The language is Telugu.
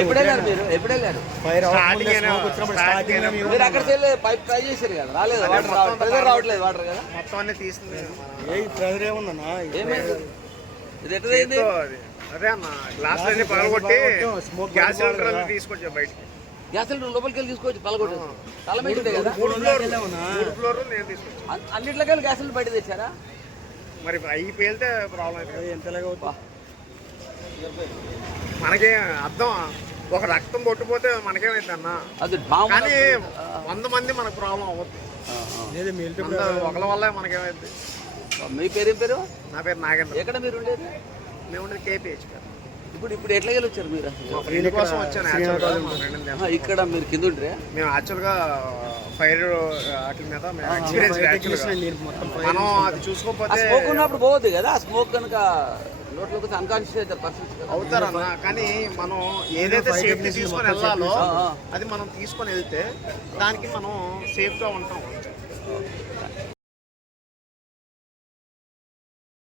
ఎప్పుడు వెళ్ళారు మీరు ఎప్పుడు వెళ్ళారు ఫైర్ మీరు పైప్ ట్రై చేశారు కదా రాలేదు. వాటర్ రావట్లేదు. ప్రెజర్ రావట్లేదు వాటర్ కదా? మొత్తం అన్ని తీసింది ఏ ప్రెజర్ ఏముందన్నా? ఏమైంది? ఇది అది. అన్న గ్లాస్ అన్ని పగలగొట్టి గ్యాస్ సిలిండర్ తీసుకొచ్చా బయటికి. గ్యాస్ సిలిండర్ లోపలికి వెళ్ళి తీసుకోవచ్చు పలగొట్టు తల మీద కదా? మూడు ఫ్లోర్ నేను గ్యాస్ సిలిండర్ బయట తెచ్చారా? మరి అవి పేలితే ప్రాబ్లం అవుతుంది? మనకి అర్థం. ఒక రక్తం కొట్టుపోతే మనకేమైంది అన్న అది కానీ వంద మంది మనకు ప్రాబ్లం అవ్వద్దు ఒకళ్ళ వల్ల మనకేమైంది మీ పేరు ఏం పేరు? నా పేరు నాగేంద్ర. ఎక్కడ మీరు ఉండేది? మేము ఉండేది కేపీహెచ్ ఇప్పుడు ఇప్పుడు ఎట్లా వచ్చారు మీరు? ఫ్రెండ్ కోసం వచ్చాను ఇక్కడ మీరు కింద ఉంటే మేము యాక్చువల్గా ఫైర్ వాటి మీద మనం అది చూసుకోకపోతే స్మోక్ ఉన్నప్పుడు పోవద్దు కదా స్మోక్ కనుక అవుతారన్న కానీ మనం ఏదైతే సేఫ్టీ తీసుకొని వెళ్ళాలో. అది మనం తీసుకొని వెళ్తే దానికి మనం సేఫ్గా ఉంటాం